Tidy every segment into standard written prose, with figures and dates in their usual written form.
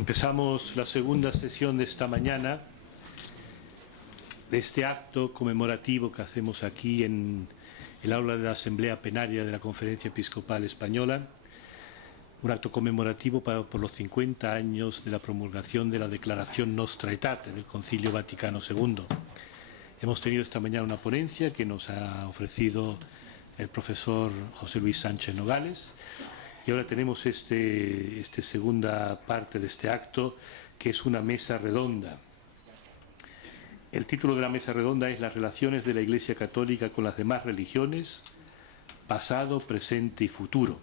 Empezamos la segunda sesión de esta mañana de este acto conmemorativo que hacemos aquí en el aula de la Asamblea Plenaria de la Conferencia Episcopal Española, un acto conmemorativo por los 50 años de la promulgación de la Declaración Nostra Aetate del Concilio Vaticano II. Hemos tenido esta mañana una ponencia que nos ha ofrecido el profesor José Luis Sánchez Nogales, y ahora tenemos esta segunda parte de este acto, que es una mesa redonda. El título de la mesa redonda es Las relaciones de la Iglesia Católica con las demás religiones, pasado, presente y futuro.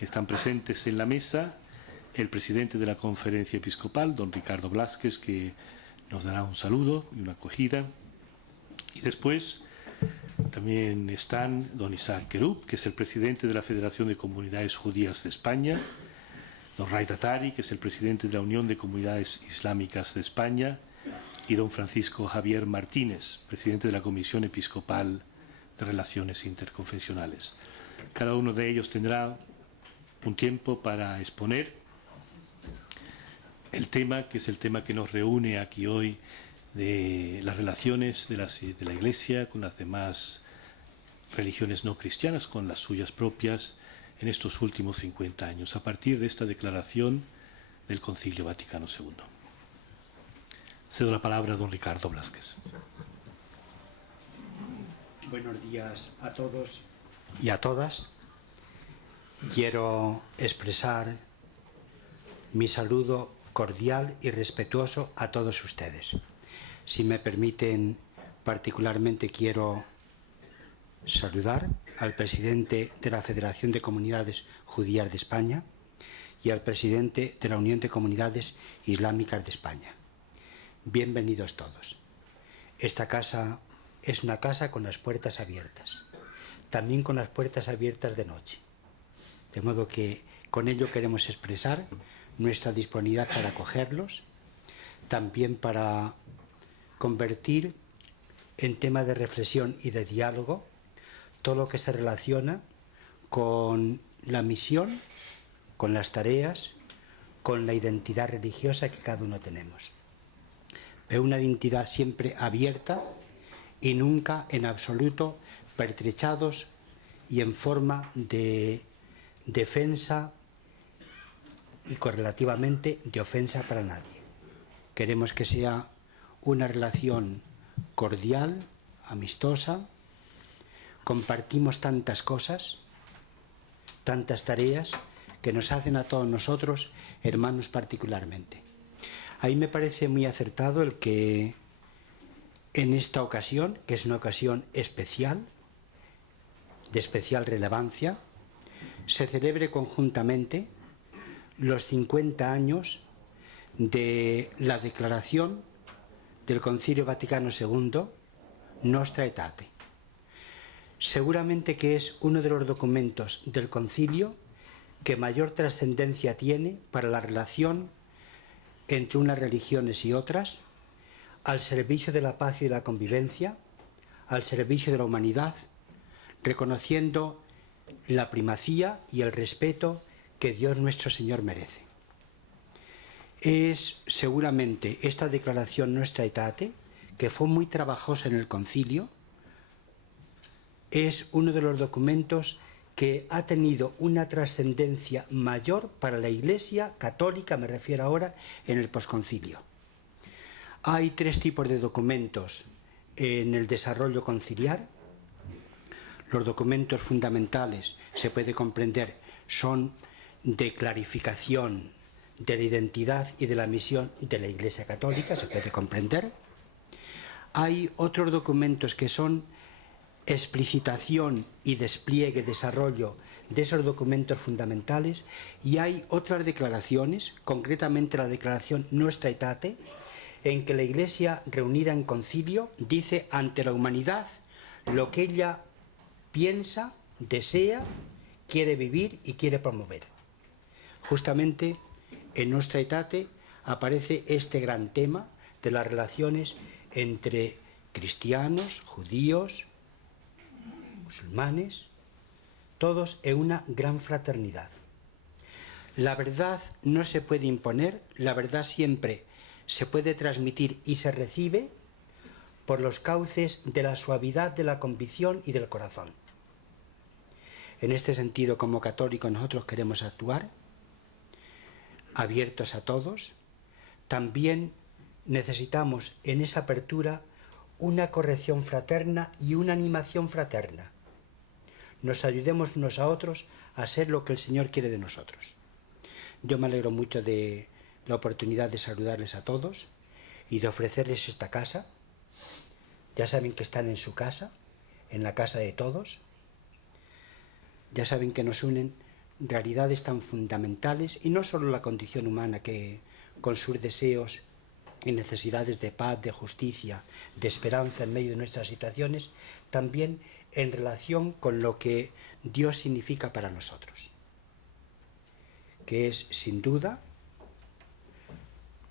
Están presentes en la mesa el presidente de la Conferencia Episcopal, don Ricardo Blázquez, que nos dará un saludo y una acogida. Y después también están don Isaac Querub, que es el presidente de la Federación de Comunidades Judías de España, don Ray Tatari, que es el presidente de la Unión de Comunidades Islámicas de España, y don Francisco Javier Martínez, presidente de la Comisión Episcopal de Relaciones Interconfesionales. Cada uno de ellos tendrá un tiempo para exponer el tema, que es el tema que nos reúne aquí hoy, de las relaciones de la Iglesia con las demás religiones no cristianas, con las suyas propias, en estos últimos 50 años, a partir de esta declaración del Concilio Vaticano II. Cedo la palabra a don Ricardo Blázquez. Buenos días a todos y a todas. Quiero expresar mi saludo cordial y respetuoso a todos ustedes. Si me permiten, particularmente quiero saludar al presidente de la Federación de Comunidades Judías de España y al presidente de la Unión de Comunidades Islámicas de España. Bienvenidos todos. Esta casa es una casa con las puertas abiertas, también con las puertas abiertas de noche. De modo que con ello queremos expresar nuestra disponibilidad para acogerlos, también para convertir en tema de reflexión y de diálogo todo lo que se relaciona con la misión, con las tareas, con la identidad religiosa que cada uno tenemos. Pero una identidad siempre abierta y nunca en absoluto pertrechados y en forma de defensa y correlativamente de ofensa para nadie. Queremos que sea una relación cordial, amistosa. Compartimos tantas cosas, tantas tareas que nos hacen a todos nosotros hermanos particularmente. Ahí me parece muy acertado el que en esta ocasión, que es una ocasión especial, de especial relevancia, se celebre conjuntamente los 50 años de la declaración del Concilio Vaticano II, Nostra Aetate. Seguramente que es uno de los documentos del Concilio que mayor trascendencia tiene para la relación entre unas religiones y otras, al servicio de la paz y de la convivencia, al servicio de la humanidad, reconociendo la primacía y el respeto que Dios nuestro Señor merece. Es seguramente esta declaración Nostra Aetate, que fue muy trabajosa en el concilio, es uno de los documentos que ha tenido una trascendencia mayor para la Iglesia católica, me refiero ahora, en el posconcilio. Hay tres tipos de documentos en el desarrollo conciliar. Los documentos fundamentales, se puede comprender, son de clarificación de la identidad y de la misión de la Iglesia Católica, se puede comprender. Hay otros documentos que son explicitación y despliegue, desarrollo de esos documentos fundamentales, y hay otras declaraciones, concretamente la declaración Nostra Aetate, en que la Iglesia reunida en concilio dice ante la humanidad lo que ella piensa, desea, quiere vivir y quiere promover. Justamente en Nostra Aetate aparece este gran tema de las relaciones entre cristianos, judíos, musulmanes, todos en una gran fraternidad. La verdad no se puede imponer, la verdad siempre se puede transmitir y se recibe por los cauces de la suavidad de la convicción y del corazón. En este sentido, como católicos, nosotros queremos actuar abiertos a todos. También necesitamos en esa apertura una corrección fraterna y una animación fraterna. Nos ayudemos unos a otros a ser lo que el Señor quiere de nosotros. Yo me alegro mucho de la oportunidad de saludarles a todos y de ofrecerles esta casa. Ya saben que están en su casa, en la casa de todos. Ya saben que nos unen realidades tan fundamentales, y no solo la condición humana, que con sus deseos y necesidades de paz, de justicia, de esperanza en medio de nuestras situaciones, también en relación con lo que Dios significa para nosotros, que es, sin duda,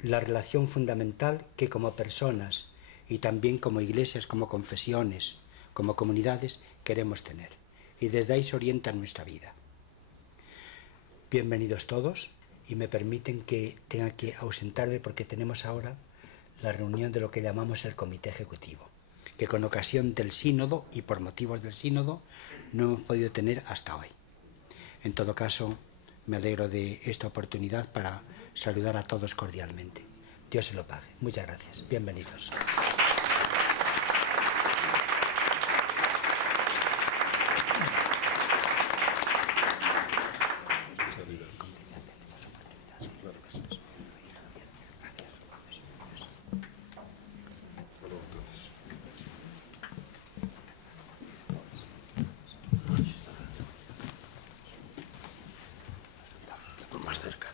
la relación fundamental que como personas y también como iglesias, como confesiones, como comunidades queremos tener. Y desde ahí se orienta nuestra vida. Bienvenidos todos, y me permiten que tenga que ausentarme porque tenemos ahora la reunión de lo que llamamos el Comité Ejecutivo, que con ocasión del sínodo y por motivos del sínodo no hemos podido tener hasta hoy. En todo caso, me alegro de esta oportunidad para saludar a todos cordialmente. Dios se lo pague. Muchas gracias. Bienvenidos. Más cerca.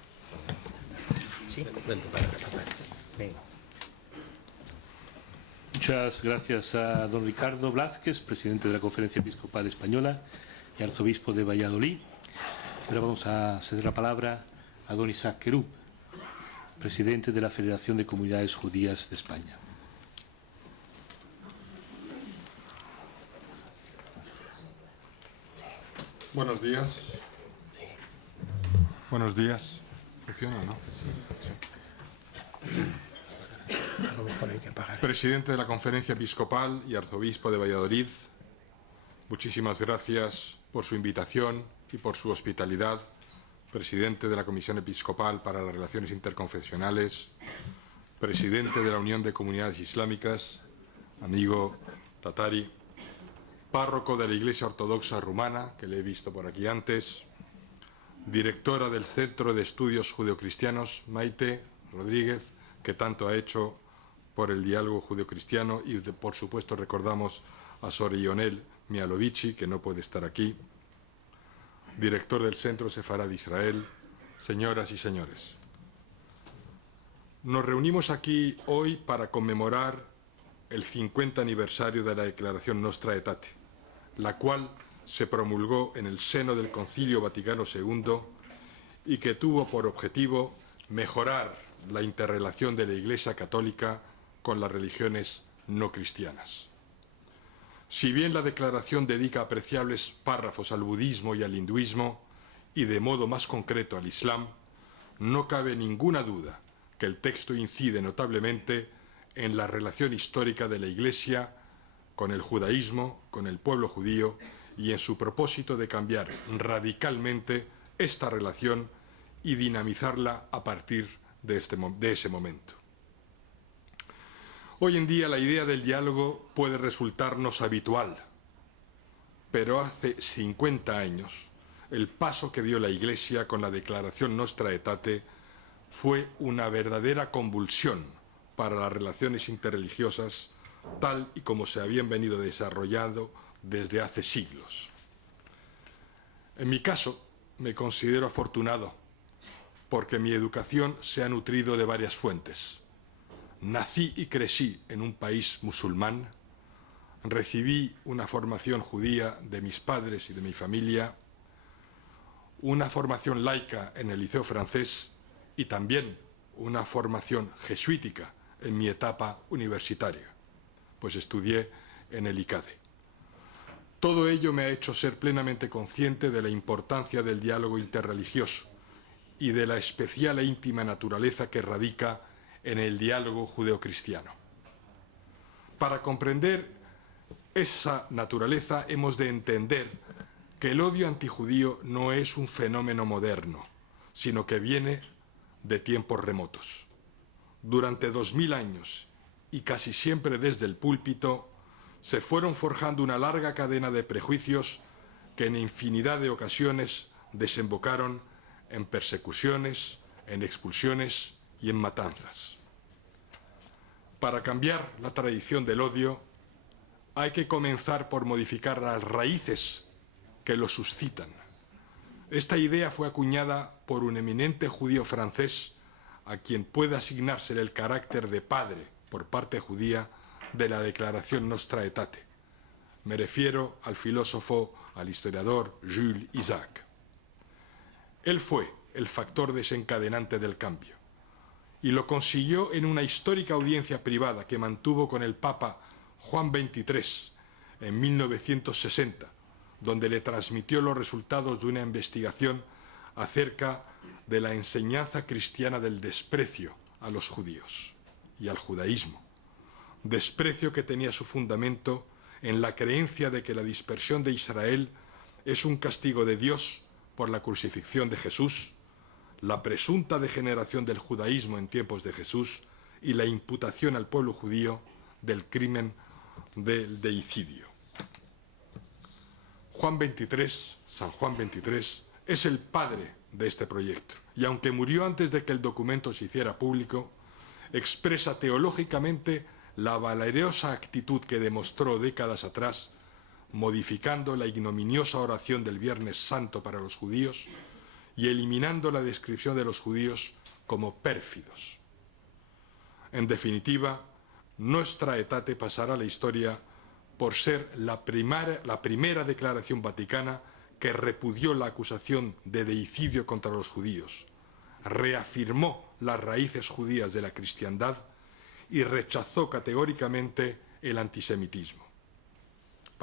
¿Sí? Vente para acá, Tatari. Venga. Muchas gracias a don Ricardo Blázquez, presidente de la Conferencia Episcopal Española y arzobispo de Valladolid. Ahora vamos a ceder la palabra a don Isaac Querub, presidente de la Federación de Comunidades Judías de España. Buenos días. Buenos días. ¿Funciona o no? A lo mejor hay que apagar. Presidente de la Conferencia Episcopal y arzobispo de Valladolid, muchísimas gracias por su invitación y por su hospitalidad. Presidente de la Comisión Episcopal para las Relaciones Interconfesionales, presidente de la Unión de Comunidades Islámicas, amigo Tatari, párroco de la Iglesia Ortodoxa Rumana, que le he visto por aquí antes, directora del Centro de Estudios Judeocristianos, Maite Rodríguez, que tanto ha hecho por el diálogo judeocristiano, y por supuesto recordamos a Sor Ionel Mialovici, que no puede estar aquí, director del Centro Sefarad de Israel, señoras y señores. Nos reunimos aquí hoy para conmemorar el 50 aniversario de la Declaración Nostra Aetate, la cual se promulgó en el seno del Concilio Vaticano II y que tuvo por objetivo mejorar la interrelación de la Iglesia Católica con las religiones no cristianas. Si bien la declaración dedica apreciables párrafos al budismo y al hinduismo, y de modo más concreto al Islam, no cabe ninguna duda que el texto incide notablemente en la relación histórica de la Iglesia con el judaísmo, con el pueblo judío, y en su propósito de cambiar radicalmente esta relación y dinamizarla a partir de ese momento. Hoy en día la idea del diálogo puede resultarnos habitual, pero hace 50 años el paso que dio la Iglesia con la Declaración Nostra Aetate fue una verdadera convulsión para las relaciones interreligiosas, tal y como se habían venido desarrollando desde hace siglos. En mi caso, me considero afortunado porque mi educación se ha nutrido de varias fuentes. Nací y crecí en un país musulmán, recibí una formación judía de mis padres y de mi familia, una formación laica en el Liceo francés y también una formación jesuítica en mi etapa universitaria, pues estudié en el ICADE. Todo ello me ha hecho ser plenamente consciente de la importancia del diálogo interreligioso y de la especial e íntima naturaleza que radica en el diálogo judeocristiano. Para comprender esa naturaleza hemos de entender que el odio antijudío no es un fenómeno moderno, sino que viene de tiempos remotos. Durante 2000 años, y casi siempre desde el púlpito, se fueron forjando una larga cadena de prejuicios que en infinidad de ocasiones desembocaron en persecuciones, en expulsiones y en matanzas. Para cambiar la tradición del odio, hay que comenzar por modificar las raíces que lo suscitan. Esta idea fue acuñada por un eminente judío francés a quien puede asignársele el carácter de padre por parte judía de la Declaración Nostra Aetate. Me refiero al filósofo, al historiador Jules Isaac. Él fue el factor desencadenante del cambio y lo consiguió en una histórica audiencia privada que mantuvo con el Papa Juan XXIII en 1960, donde le transmitió los resultados de una investigación acerca de la enseñanza cristiana del desprecio a los judíos y al judaísmo, desprecio que tenía su fundamento en la creencia de que la dispersión de Israel es un castigo de Dios por la crucifixión de Jesús, la presunta degeneración del judaísmo en tiempos de Jesús y la imputación al pueblo judío del crimen del deicidio. Juan XXIII, San Juan XXIII, es el padre de este proyecto y aunque murió antes de que el documento se hiciera público, expresa teológicamente la valerosa actitud que demostró décadas atrás, modificando la ignominiosa oración del Viernes Santo para los judíos y eliminando la descripción de los judíos como pérfidos. En definitiva, Nostra Aetate pasará a la historia por ser la primera declaración vaticana que repudió la acusación de deicidio contra los judíos, reafirmó las raíces judías de la cristiandad y rechazó categóricamente el antisemitismo.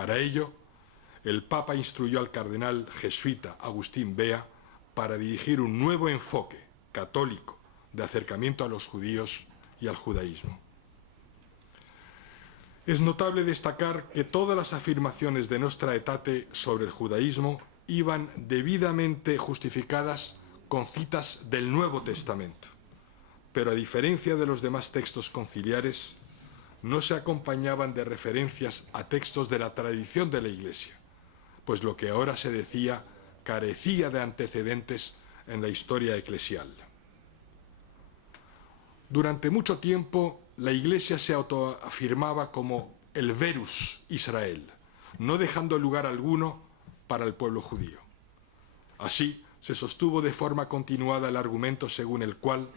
Para ello, el Papa instruyó al cardenal jesuita Agustín Bea para dirigir un nuevo enfoque católico de acercamiento a los judíos y al judaísmo. Es notable destacar que todas las afirmaciones de Nostra Aetate sobre el judaísmo iban debidamente justificadas con citas del Nuevo Testamento, pero a diferencia de los demás textos conciliares, no se acompañaban de referencias a textos de la tradición de la Iglesia, pues lo que ahora se decía carecía de antecedentes en la historia eclesial. Durante mucho tiempo, la Iglesia se autoafirmaba como el Verus Israel, no dejando lugar alguno para el pueblo judío. Así, se sostuvo de forma continuada el argumento según el cual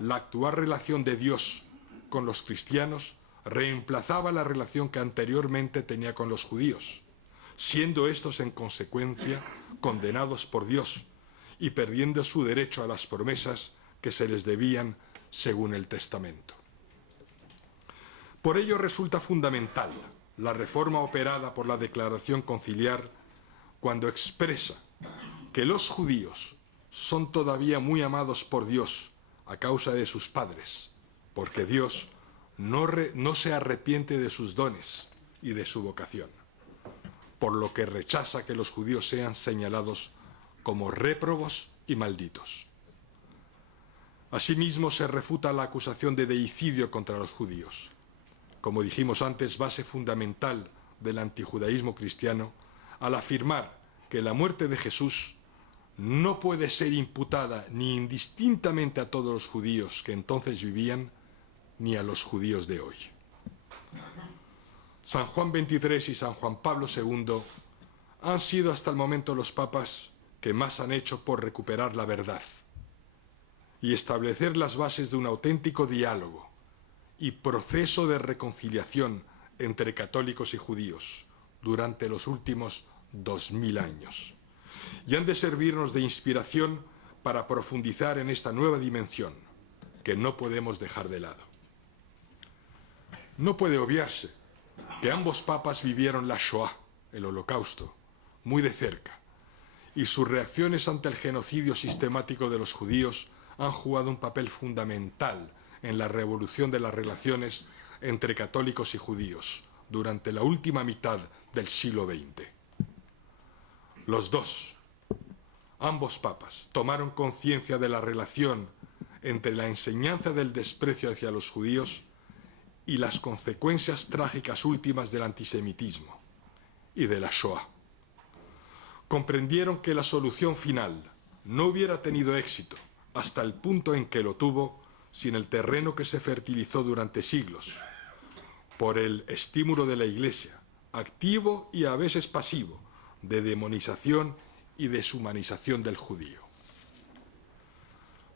la actual relación de Dios con los cristianos reemplazaba la relación que anteriormente tenía con los judíos, siendo estos en consecuencia condenados por Dios y perdiendo su derecho a las promesas que se les debían según el Testamento. Por ello resulta fundamental la reforma operada por la Declaración Conciliar cuando expresa que los judíos son todavía muy amados por Dios a causa de sus padres, porque Dios no se arrepiente de sus dones y de su vocación, por lo que rechaza que los judíos sean señalados como réprobos y malditos. Asimismo, se refuta la acusación de deicidio contra los judíos, como dijimos antes, base fundamental del antijudaísmo cristiano, al afirmar que la muerte de Jesús no puede ser imputada ni indistintamente a todos los judíos que entonces vivían, ni a los judíos de hoy. San Juan XXIII y San Juan Pablo II han sido hasta el momento los papas que más han hecho por recuperar la verdad y establecer las bases de un auténtico diálogo y proceso de reconciliación entre católicos y judíos durante los últimos 2000 años. Y han de servirnos de inspiración para profundizar en esta nueva dimensión que no podemos dejar de lado. No puede obviarse que ambos papas vivieron la Shoah, el Holocausto, muy de cerca, y sus reacciones ante el genocidio sistemático de los judíos han jugado un papel fundamental en la revolución de las relaciones entre católicos y judíos durante la última mitad del siglo XX. Ambos papas tomaron conciencia de la relación entre la enseñanza del desprecio hacia los judíos y las consecuencias trágicas últimas del antisemitismo y de la Shoah. Comprendieron que la solución final no hubiera tenido éxito hasta el punto en que lo tuvo sin el terreno que se fertilizó durante siglos por el estímulo de la Iglesia, activo y a veces pasivo, de demonización y deshumanización del judío.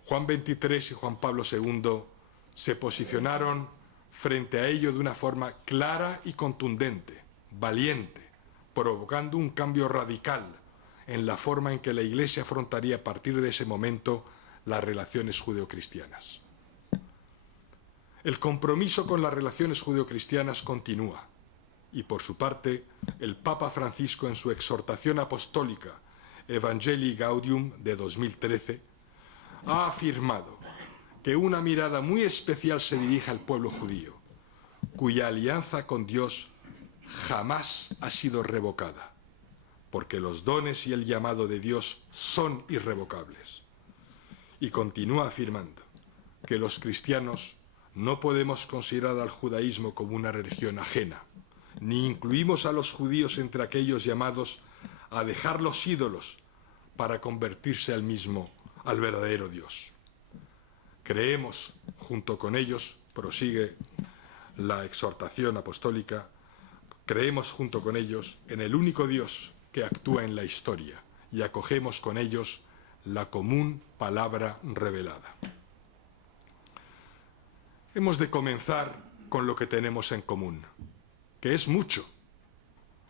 Juan XXIII y Juan Pablo II se posicionaron frente a ello de una forma clara y contundente, valiente, provocando un cambio radical en la forma en que la Iglesia afrontaría a partir de ese momento las relaciones judeocristianas. El compromiso con las relaciones judeocristianas continúa y, por su parte, el Papa Francisco, en su exhortación apostólica Evangelii Gaudium de 2013, ha afirmado que una mirada muy especial se dirige al pueblo judío, cuya alianza con Dios jamás ha sido revocada, porque los dones y el llamado de Dios son irrevocables. Y continúa afirmando que los cristianos no podemos considerar al judaísmo como una religión ajena, ni incluimos a los judíos entre aquellos llamados a dejar los ídolos para convertirse al verdadero Dios. Creemos, junto con ellos, prosigue la exhortación apostólica, creemos junto con ellos en el único Dios que actúa en la historia y acogemos con ellos la común palabra revelada. Hemos de comenzar con lo que tenemos en común, que es mucho,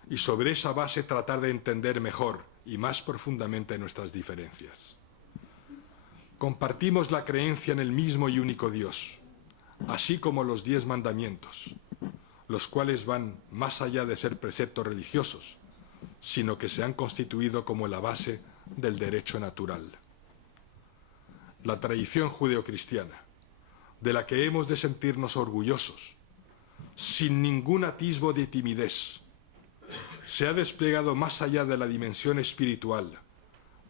y sobre esa base tratar de entender mejor y más profundamente nuestras diferencias. Compartimos la creencia en el mismo y único Dios, así como los 10 mandamientos, los cuales van más allá de ser preceptos religiosos, sino que se han constituido como la base del derecho natural. La tradición judeocristiana, de la que hemos de sentirnos orgullosos, sin ningún atisbo de timidez, se ha desplegado más allá de la dimensión espiritual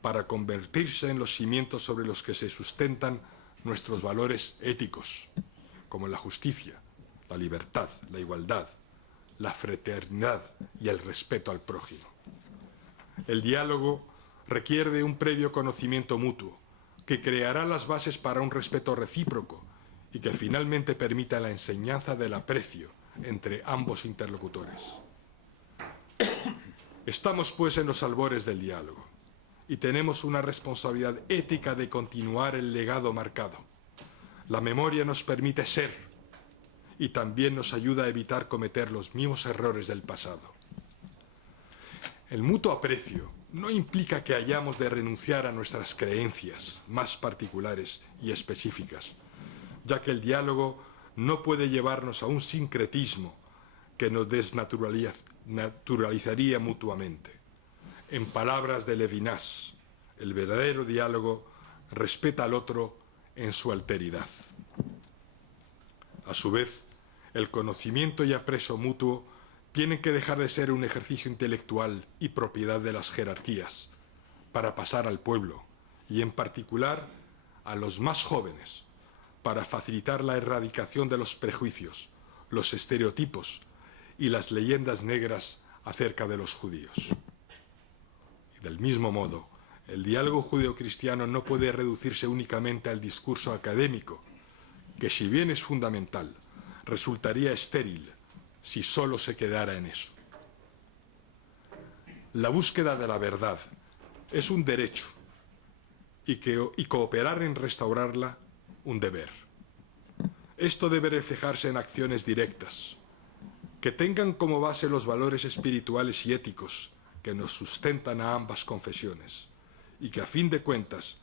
para convertirse en los cimientos sobre los que se sustentan nuestros valores éticos, como la justicia, la libertad, la igualdad, la fraternidad y el respeto al prójimo. El diálogo requiere de un previo conocimiento mutuo, que creará las bases para un respeto recíproco y que finalmente permita la enseñanza del aprecio entre ambos interlocutores. Estamos, pues, en los albores del diálogo y tenemos una responsabilidad ética de continuar el legado marcado. La memoria nos permite ser y también nos ayuda a evitar cometer los mismos errores del pasado. El mutuo aprecio no implica que hayamos de renunciar a nuestras creencias más particulares y específicas, ya que el diálogo no puede llevarnos a un sincretismo que nos desnaturalizaría mutuamente. En palabras de Levinas, el verdadero diálogo respeta al otro en su alteridad. A su vez, el conocimiento y aprecio mutuo tienen que dejar de ser un ejercicio intelectual y propiedad de las jerarquías para pasar al pueblo y, en particular, a los más jóvenes, para facilitar la erradicación de los prejuicios, los estereotipos y las leyendas negras acerca de los judíos. Y del mismo modo, el diálogo judeocristiano no puede reducirse únicamente al discurso académico, que si bien es fundamental, resultaría estéril si solo se quedara en eso. La búsqueda de la verdad es un derecho y cooperar en restaurarla un deber. Esto debe reflejarse en acciones directas, que tengan como base los valores espirituales y éticos que nos sustentan a ambas confesiones y que, a fin de cuentas,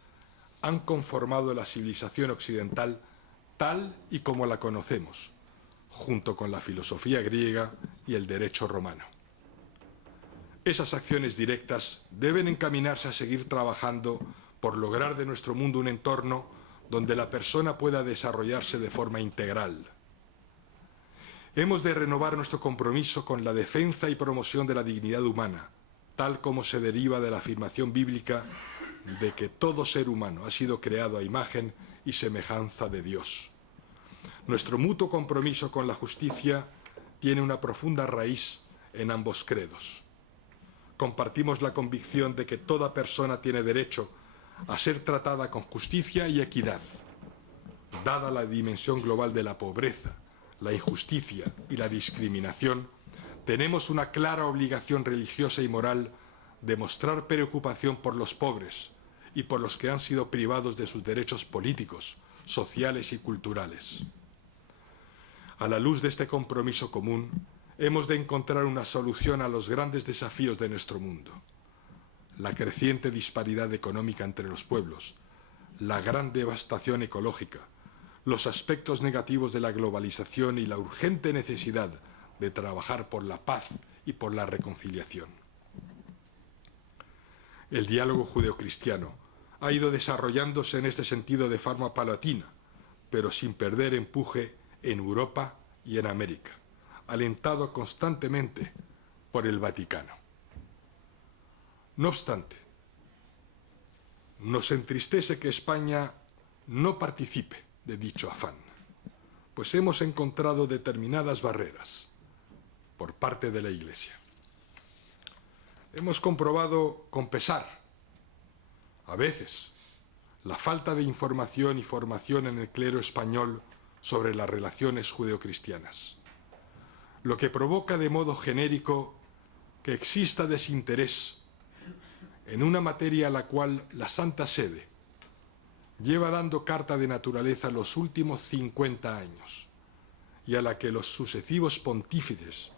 han conformado la civilización occidental tal y como la conocemos, junto con la filosofía griega y el derecho romano. Esas acciones directas deben encaminarse a seguir trabajando por lograr de nuestro mundo un entorno donde la persona pueda desarrollarse de forma integral. Hemos de renovar nuestro compromiso con la defensa y promoción de la dignidad humana, tal como se deriva de la afirmación bíblica de que todo ser humano ha sido creado a imagen y semejanza de Dios. Nuestro mutuo compromiso con la justicia tiene una profunda raíz en ambos credos. Compartimos la convicción de que toda persona tiene derecho a ser tratada con justicia y equidad. Dada la dimensión global de la pobreza, la injusticia y la discriminación, tenemos una clara obligación religiosa y moral de mostrar preocupación por los pobres y por los que han sido privados de sus derechos políticos, sociales y culturales. A la luz de este compromiso común, hemos de encontrar una solución a los grandes desafíos de nuestro mundo: la creciente disparidad económica entre los pueblos, la gran devastación ecológica, los aspectos negativos de la globalización y la urgente necesidad de trabajar por la paz y por la reconciliación. El diálogo judeocristiano ha ido desarrollándose en este sentido de forma paulatina, pero sin perder empuje en Europa y en América, alentado constantemente por el Vaticano. No obstante, nos entristece que España no participe de dicho afán, pues hemos encontrado determinadas barreras por parte de la Iglesia. Hemos comprobado con pesar, a veces, la falta de información y formación en el clero español sobre las relaciones judeocristianas, lo que provoca de modo genérico que exista desinterés en una materia a la cual la Santa Sede lleva dando carta de naturaleza los últimos 50 años y a la que los sucesivos pontífices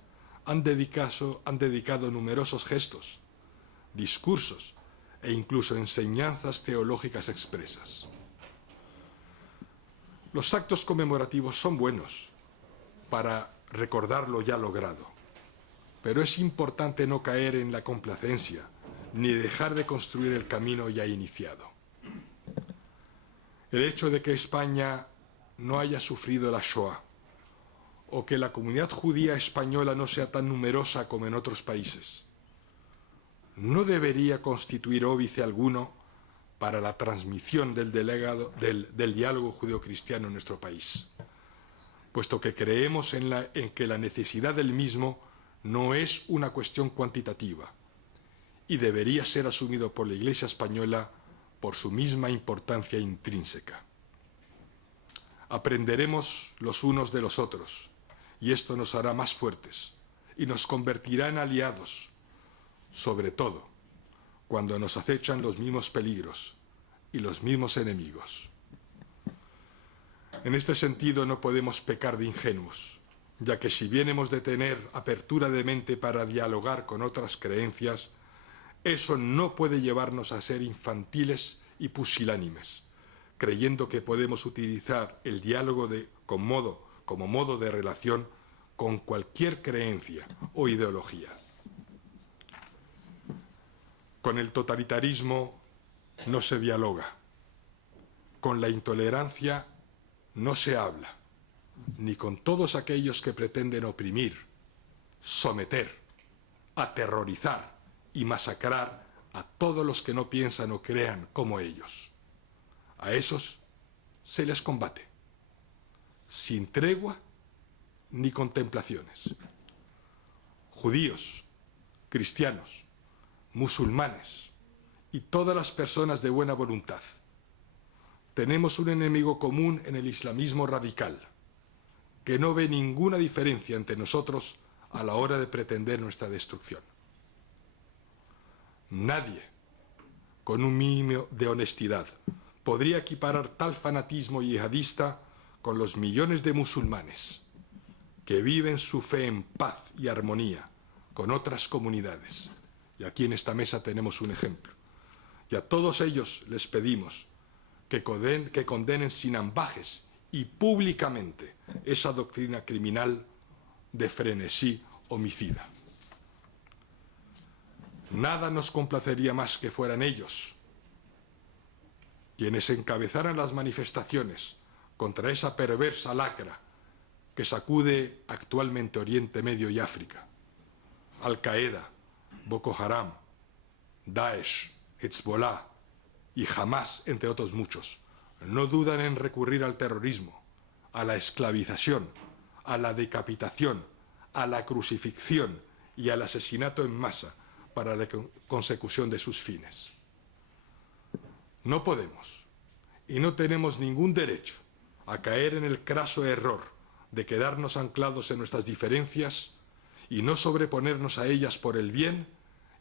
han dedicado numerosos gestos, discursos e incluso enseñanzas teológicas expresas. Los actos conmemorativos son buenos para recordar lo ya logrado, pero es importante no caer en la complacencia ni dejar de construir el camino ya iniciado. El hecho de que España no haya sufrido la Shoah o que la comunidad judía española no sea tan numerosa como en otros países no debería constituir óbice alguno para la transmisión del diálogo judeocristiano en nuestro país, puesto que creemos en que la necesidad del mismo no es una cuestión cuantitativa y debería ser asumido por la Iglesia española por su misma importancia intrínseca. Aprenderemos los unos de los otros, y esto nos hará más fuertes y nos convertirá en aliados, sobre todo cuando nos acechan los mismos peligros y los mismos enemigos. En este sentido no podemos pecar de ingenuos, ya que si bien hemos de tener apertura de mente para dialogar con otras creencias, eso no puede llevarnos a ser infantiles y pusilánimes, creyendo que podemos utilizar el diálogo como modo de relación con cualquier creencia o ideología. Con el totalitarismo no se dialoga, con la intolerancia no se habla, ni con todos aquellos que pretenden oprimir, someter, aterrorizar y masacrar a todos los que no piensan o crean como ellos. A esos se les combate, sin tregua ni contemplaciones. Judíos, cristianos, musulmanes y todas las personas de buena voluntad. Tenemos un enemigo común en el islamismo radical, que no ve ninguna diferencia entre nosotros a la hora de pretender nuestra destrucción. Nadie, con un mínimo de honestidad, podría equiparar tal fanatismo yihadista con los millones de musulmanes que viven su fe en paz y armonía con otras comunidades. Y aquí en esta mesa tenemos un ejemplo. Y a todos ellos les pedimos que condenen sin ambages y públicamente esa doctrina criminal de frenesí homicida. Nada nos complacería más que fueran ellos quienes encabezaran las manifestaciones contra esa perversa lacra que sacude actualmente Oriente Medio y África. Al-Qaeda, Boko Haram, Daesh, Hezbollah y Hamas, entre otros muchos, no dudan en recurrir al terrorismo, a la esclavización, a la decapitación, a la crucifixión y al asesinato en masa para la consecución de sus fines. No podemos y no tenemos ningún derecho a caer en el craso error de quedarnos anclados en nuestras diferencias y no sobreponernos a ellas por el bien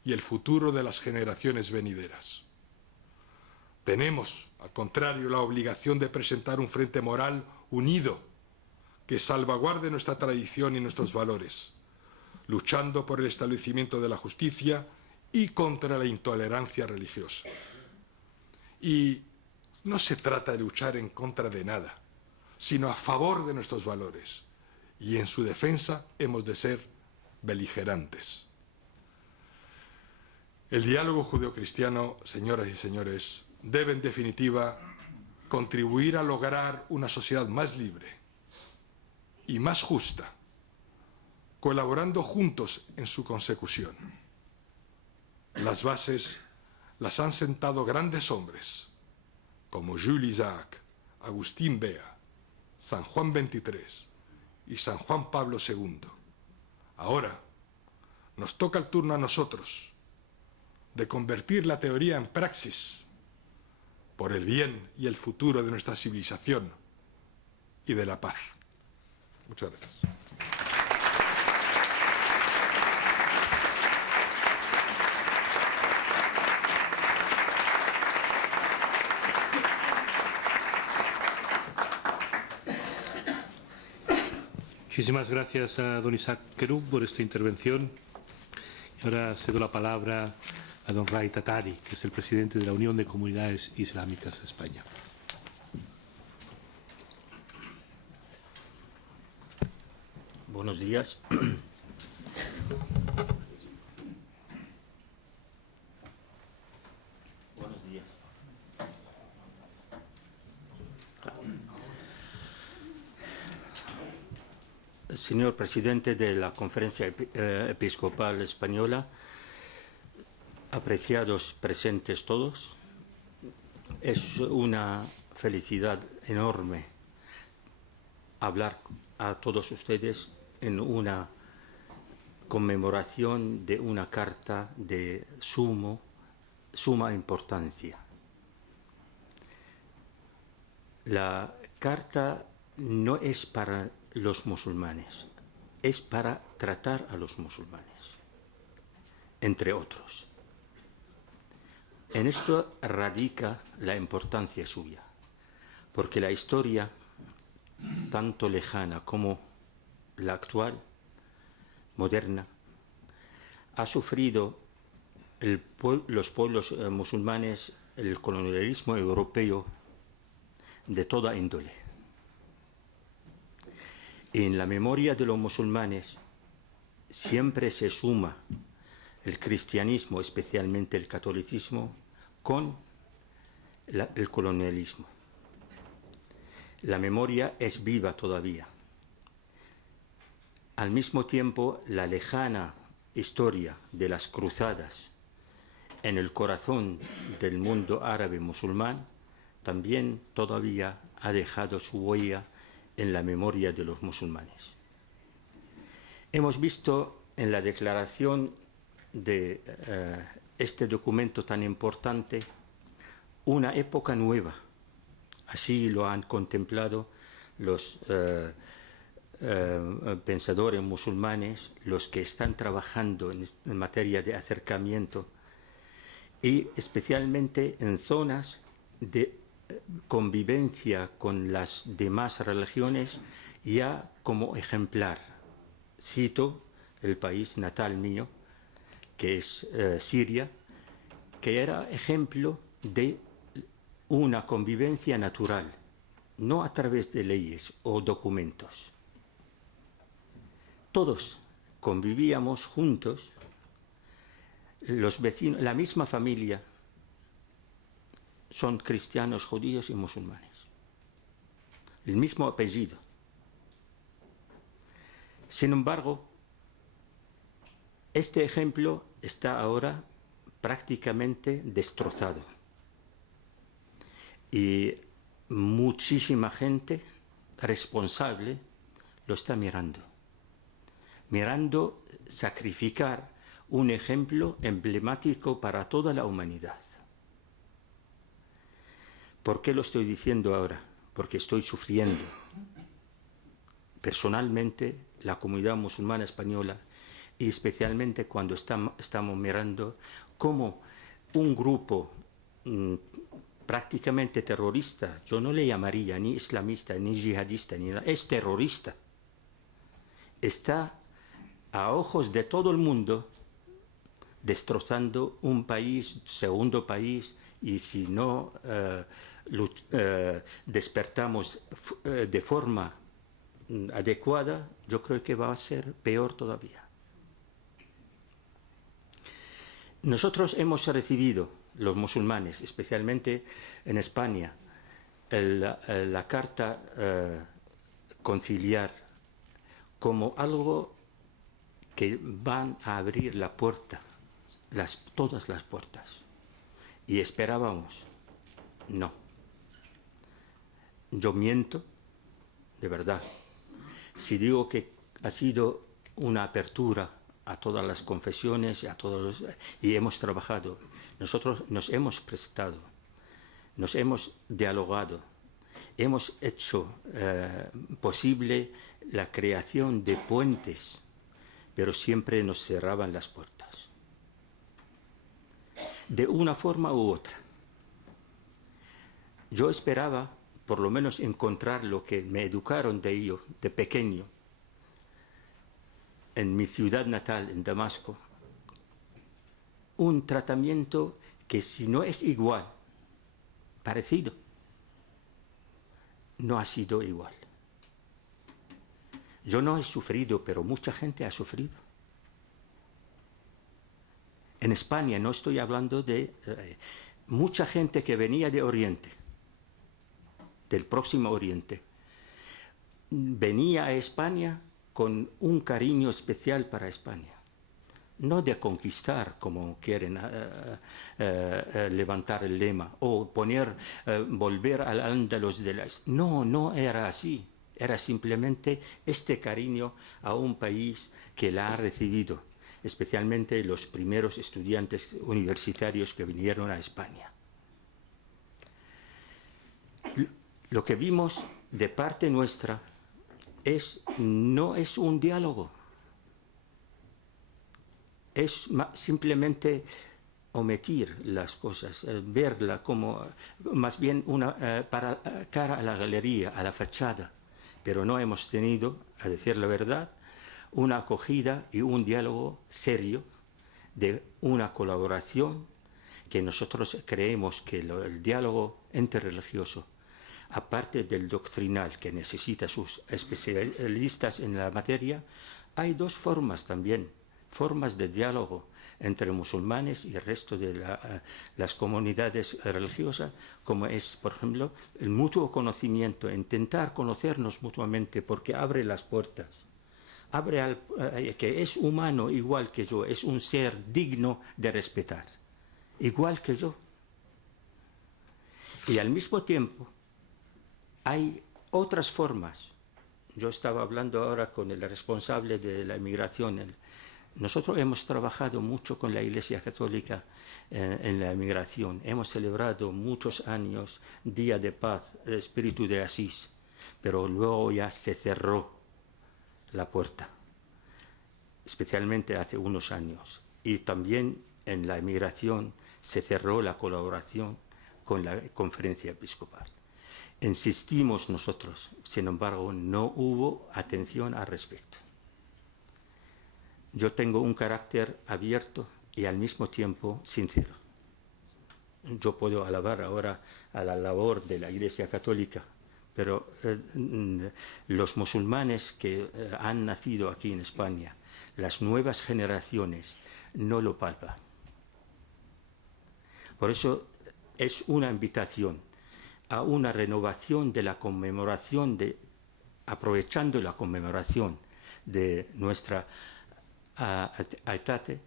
y el futuro de las generaciones venideras. Tenemos, al contrario, la obligación de presentar un frente moral unido que salvaguarde nuestra tradición y nuestros valores, luchando por el establecimiento de la justicia y contra la intolerancia religiosa. Y no se trata de luchar en contra de nada, sino a favor de nuestros valores, y en su defensa hemos de ser beligerantes. El diálogo judeocristiano, señoras y señores, debe en definitiva contribuir a lograr una sociedad más libre y más justa, colaborando juntos en su consecución. Las bases las han sentado grandes hombres como Jules Isaac, Agustín Bea, San Juan XXIII y San Juan Pablo II. Ahora nos toca el turno a nosotros de convertir la teoría en praxis por el bien y el futuro de nuestra civilización y de la paz. Muchas gracias. Muchísimas gracias a don Isaac Querub por esta intervención. Y ahora cedo la palabra a don Ray Tatari, que es el presidente de la Unión de Comunidades Islámicas de España. Buenos días. Buenos días. Señor presidente de la Conferencia Episcopal Española, apreciados presentes todos, es una felicidad enorme hablar a todos ustedes en una conmemoración de una carta de suma importancia. La carta no es para los musulmanes, es para tratar a los musulmanes, entre otros. En esto radica la importancia suya, porque la historia, tanto lejana como la actual, moderna, ha sufrido los pueblos musulmanes el colonialismo europeo de toda índole. En la memoria de los musulmanes siempre se suma el cristianismo, especialmente el catolicismo, con el colonialismo. La memoria es viva todavía. Al mismo tiempo, la lejana historia de las cruzadas en el corazón del mundo árabe musulmán también todavía ha dejado su huella en la memoria de los musulmanes. Hemos visto en la declaración de este documento tan importante una época nueva. Así lo han contemplado los pensadores musulmanes, los que están trabajando en materia de acercamiento y especialmente en zonas de convivencia con las demás religiones, ya como ejemplar. Cito el país natal mío, que es Siria, que era ejemplo de una convivencia natural, no a través de leyes o documentos. Todos convivíamos juntos los vecinos, la misma familia, son cristianos, judíos y musulmanes. El mismo apellido. Sin embargo, este ejemplo está ahora prácticamente destrozado. Y muchísima gente responsable lo está mirando. Mirando sacrificar un ejemplo emblemático para toda la humanidad. ¿Por qué lo estoy diciendo ahora? Porque estoy sufriendo personalmente la comunidad musulmana española, y especialmente cuando estamos mirando cómo un grupo prácticamente terrorista, yo no le llamaría ni islamista, ni yihadista, ni nada, es terrorista, está a ojos de todo el mundo destrozando un país, segundo país, y si no despertamos de forma adecuada, yo creo que va a ser peor todavía. Nosotros hemos recibido, los musulmanes, especialmente en España, la carta conciliar como algo que van a abrir la puerta, todas las puertas. Y esperábamos. No. Yo miento, de verdad. Si digo que ha sido una apertura a todas las confesiones y hemos trabajado, nosotros nos hemos prestado, nos hemos dialogado, hemos hecho posible la creación de puentes, pero siempre nos cerraban las puertas, de una forma u otra. Yo esperaba, por lo menos, encontrar lo que me educaron de ello, de pequeño, en mi ciudad natal, en Damasco, un tratamiento que, si no es igual, parecido, no ha sido igual. Yo no he sufrido, pero mucha gente ha sufrido. En España, no estoy hablando de mucha gente que venía de Oriente, del Próximo Oriente, venía a España con un cariño especial para España. No de conquistar, como quieren levantar el lema, o volver al Andalus de la... No, no era así. Era simplemente este cariño a un país que la ha recibido, especialmente los primeros estudiantes universitarios que vinieron a España. Lo que vimos de parte nuestra no es un diálogo, es simplemente omitir las cosas, verla como más bien para cara a la galería, a la fachada, pero no hemos tenido, a decir la verdad, una acogida y un diálogo serio de una colaboración que nosotros creemos que el diálogo interreligioso, aparte del doctrinal que necesita sus especialistas en la materia, hay dos formas también, formas de diálogo entre musulmanes y el resto de las comunidades religiosas, como es, por ejemplo, el mutuo conocimiento, intentar conocernos mutuamente, porque abre las puertas, abre que es humano igual que yo, es un ser digno de respetar, igual que yo. Y al mismo tiempo hay otras formas. Yo estaba hablando ahora con el responsable de la inmigración. Nosotros hemos trabajado mucho con la Iglesia Católica en la inmigración. Hemos celebrado muchos años Día de Paz, Espíritu de Asís, pero luego ya se cerró la puerta, especialmente hace unos años. Y también en la inmigración se cerró la colaboración con la Conferencia Episcopal. Insistimos nosotros, sin embargo, no hubo atención al respecto. Yo tengo un carácter abierto y al mismo tiempo sincero. Yo puedo alabar ahora a la labor de la Iglesia Católica, pero los musulmanes que han nacido aquí en España, las nuevas generaciones, no lo palpan. Por eso es una invitación a una renovación de la conmemoración, aprovechando la conmemoración de nuestra Aetate,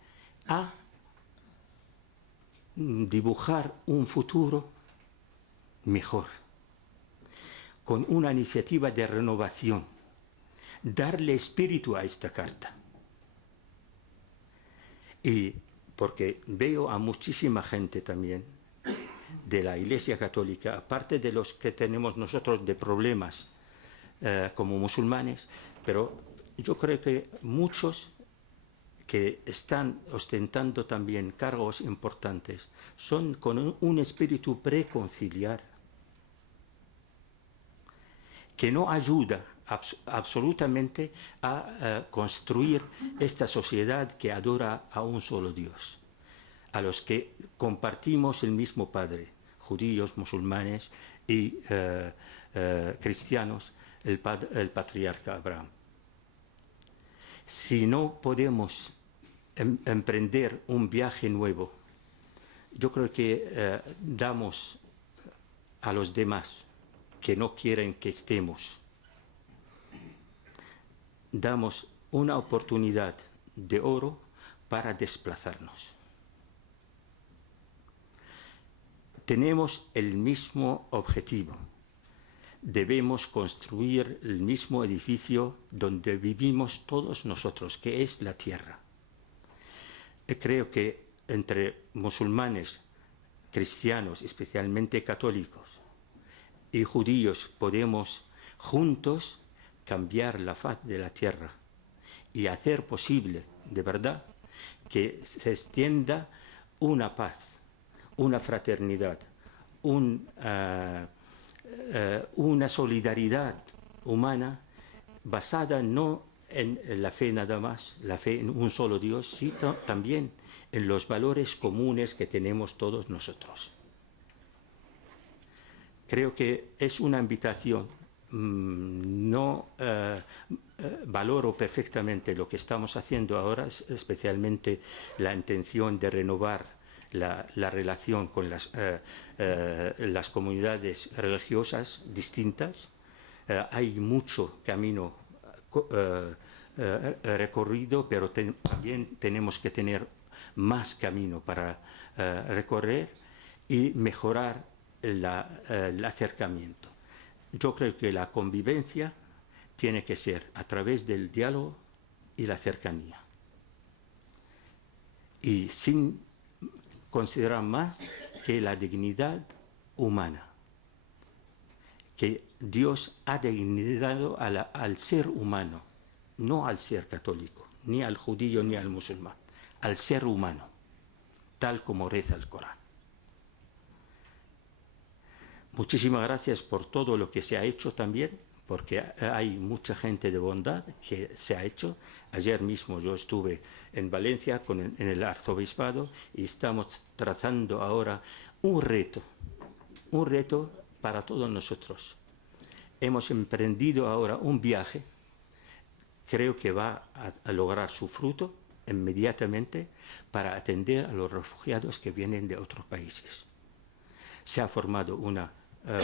a dibujar un futuro mejor, con una iniciativa de renovación, darle espíritu a esta carta. Y porque veo a muchísima gente también de la Iglesia Católica, aparte de los que tenemos nosotros de problemas como musulmanes, pero yo creo que muchos que están ostentando también cargos importantes son con un espíritu preconciliar que no ayuda absolutamente a construir esta sociedad que adora a un solo Dios, a los que compartimos el mismo Padre, judíos, musulmanes y cristianos, el patriarca Abraham. Si no podemos emprender un viaje nuevo, yo creo que damos a los demás que no quieren que estemos, damos una oportunidad de oro para desplazarnos. Tenemos el mismo objetivo. Debemos construir el mismo edificio donde vivimos todos nosotros, que es la tierra. Creo que entre musulmanes, cristianos, especialmente católicos, y judíos podemos juntos cambiar la faz de la tierra y hacer posible, de verdad, que se extienda una paz, una fraternidad, una solidaridad humana basada no en la fe nada más, la fe en un solo Dios, sino también en los valores comunes que tenemos todos nosotros. Creo que es una invitación. Valoro perfectamente lo que estamos haciendo ahora, especialmente la intención de renovar la relación con las comunidades religiosas distintas. Hay mucho camino recorrido, pero también tenemos que tener más camino para recorrer y mejorar el acercamiento. Yo creo que la convivencia tiene que ser a través del diálogo y la cercanía. Y sin considerar más que la dignidad humana, que Dios ha dignizado al ser humano, no al ser católico, ni al judío ni al musulmán, al ser humano, tal como reza el Corán. Muchísimas gracias por todo lo que se ha hecho también, porque hay mucha gente de bondad que se ha hecho. Ayer mismo yo estuve en Valencia en el arzobispado y estamos trazando ahora un reto para todos nosotros. Hemos emprendido ahora un viaje, creo que va a lograr su fruto inmediatamente para atender a los refugiados que vienen de otros países. Se ha formado una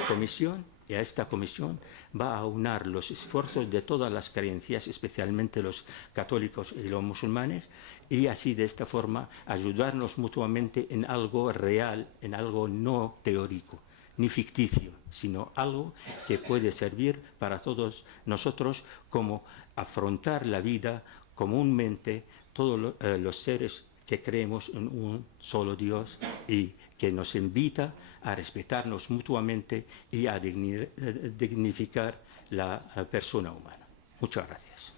comisión y a esta comisión va a aunar los esfuerzos de todas las creencias, especialmente los católicos y los musulmanes, y así de esta forma ayudarnos mutuamente en algo real, en algo no teórico ni ficticio, sino algo que puede servir para todos nosotros como afrontar la vida comúnmente, todos los seres que creemos en un solo Dios y que nos invita a respetarnos mutuamente y a dignificar la persona humana. Muchas gracias.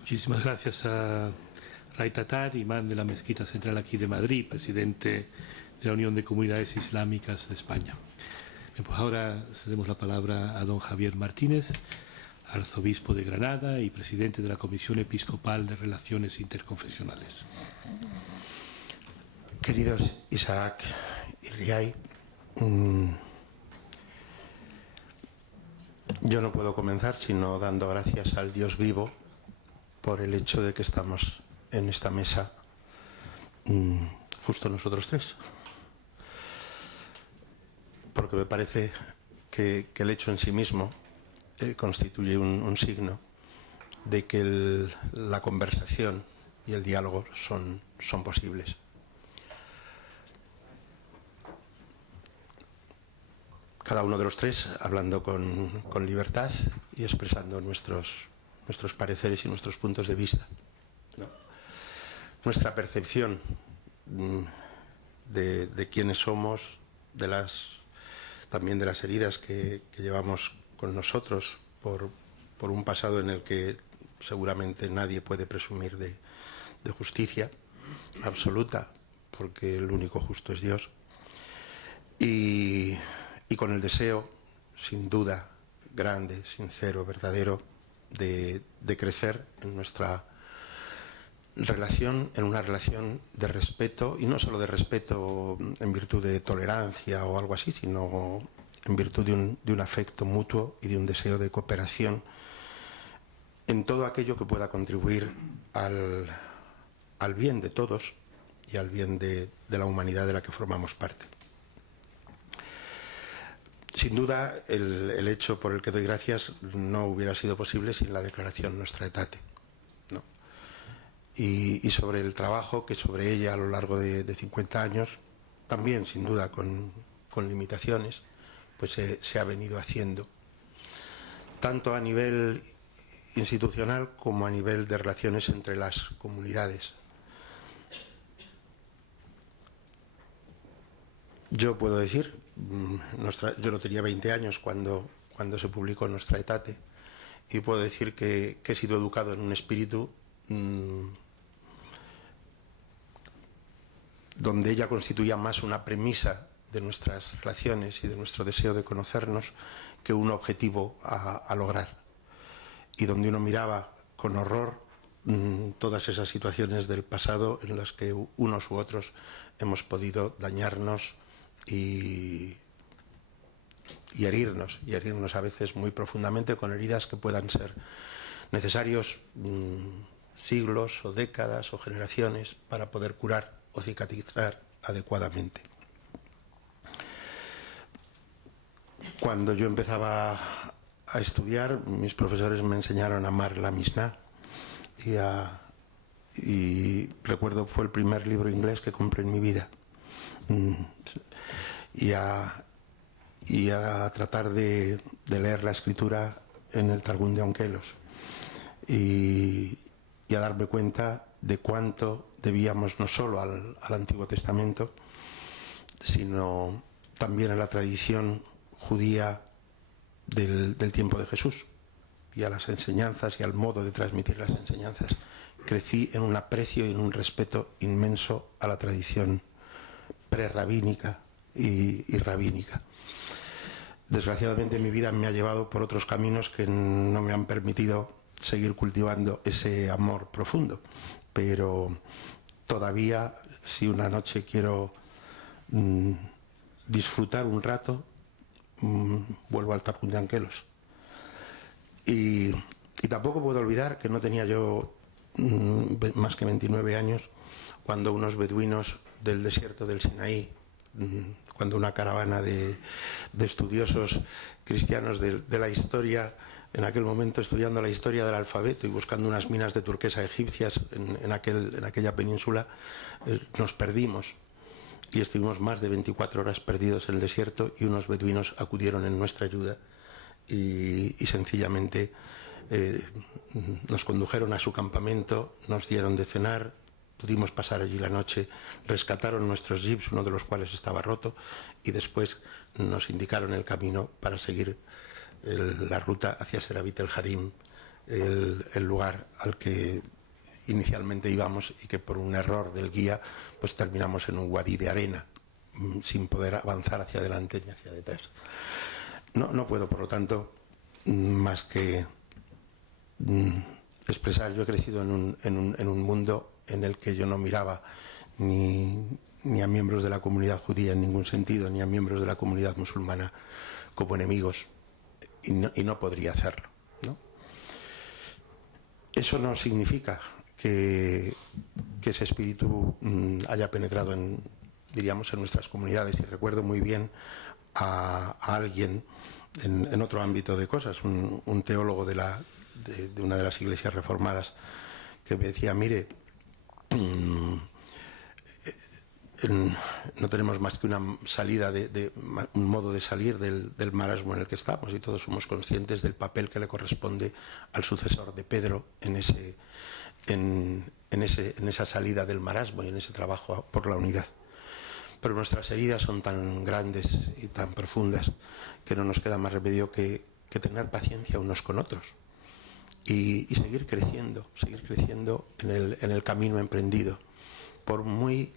Muchísimas gracias a Ray Tatar, imán de la Mezquita Central aquí de Madrid, presidente de la Unión de Comunidades Islámicas de España. Bien, pues ahora cedemos la palabra a don Javier Martínez, arzobispo de Granada y presidente de la Comisión Episcopal de Relaciones Interconfesionales. Queridos Isaac y Riay, Yo no puedo comenzar sino dando gracias al Dios vivo por el hecho de que estamos en esta mesa justo nosotros tres. Porque me parece que el hecho en sí mismo constituye un signo de que la conversación y el diálogo son posibles. Cada uno de los tres hablando con libertad y expresando nuestros pareceres y nuestros puntos de vista, ¿no? Nuestra percepción de quiénes somos, también de las heridas que llevamos con nosotros por un pasado en el que seguramente nadie puede presumir de justicia absoluta, porque el único justo es Dios. Y con el deseo, sin duda, grande, sincero, verdadero, de crecer en nuestra relación, en una relación de respeto, y no solo de respeto en virtud de tolerancia o algo así, sino en virtud de un afecto mutuo y de un deseo de cooperación en todo aquello que pueda contribuir al bien de todos y al bien de la humanidad de la que formamos parte. Sin duda, el hecho por el que doy gracias no hubiera sido posible sin la declaración Nostra Aetate, ¿no? Y sobre el trabajo que sobre ella a lo largo de 50 años, también sin duda con limitaciones, pues se ha venido haciendo, tanto a nivel institucional como a nivel de relaciones entre las comunidades. Yo puedo decir, yo no tenía 20 años cuando se publicó Nostra Aetate, y puedo decir que he sido educado en un espíritu donde ella constituía más una premisa de nuestras relaciones y de nuestro deseo de conocernos que un objetivo a lograr, y donde uno miraba con horror todas esas situaciones del pasado en las que unos u otros hemos podido dañarnos y herirnos a veces muy profundamente, con heridas que puedan ser necesarios siglos o décadas o generaciones para poder curar o cicatrizar adecuadamente. Cuando yo empezaba a estudiar, mis profesores me enseñaron a amar la Mishnah, y recuerdo fue el primer libro inglés que compré en mi vida, y a tratar de leer la escritura en el Targum de Onkelos, y a darme cuenta de cuánto debíamos no solo al Antiguo Testamento, sino también a la tradición judía del tiempo de Jesús, y a las enseñanzas y al modo de transmitir las enseñanzas. Crecí en un aprecio y en un respeto inmenso a la tradición prerrabínica y rabínica. Desgraciadamente mi vida me ha llevado por otros caminos que no me han permitido seguir cultivando ese amor profundo, pero todavía, si una noche quiero disfrutar un rato, vuelvo al Targum de Onkelos. Y tampoco puedo olvidar que no tenía yo más que 29 años cuando unos beduinos del desierto del Sinaí, cuando una caravana de estudiosos cristianos de la historia, en aquel momento estudiando la historia del alfabeto y buscando unas minas de turquesa egipcias en aquella península, nos perdimos y estuvimos más de 24 horas perdidos en el desierto, y unos beduinos acudieron en nuestra ayuda y sencillamente nos condujeron a su campamento, nos dieron de cenar, pudimos pasar allí la noche, rescataron nuestros jeeps, uno de los cuales estaba roto, y después nos indicaron el camino para seguir la ruta hacia Serabit el Hadim, el lugar al que inicialmente íbamos y que por un error del guía pues terminamos en un wadí de arena, sin poder avanzar hacia adelante ni hacia detrás. No puedo, por lo tanto, más que expresar, yo he crecido en un mundo en el que yo no miraba ni a miembros de la comunidad judía en ningún sentido, ni a miembros de la comunidad musulmana como enemigos. no podría hacerlo, ¿no? Eso no significa que ese espíritu haya penetrado diríamos, en nuestras comunidades. Y recuerdo muy bien a alguien en otro ámbito de cosas, un teólogo de una de las iglesias reformadas, que me decía: mire, no tenemos más que una salida, un modo de salir del marasmo en el que estamos, y todos somos conscientes del papel que le corresponde al sucesor de Pedro en esa salida del marasmo y en ese trabajo por la unidad. Pero nuestras heridas son tan grandes y tan profundas que no nos queda más remedio que tener paciencia unos con otros y seguir creciendo en el camino emprendido, por muy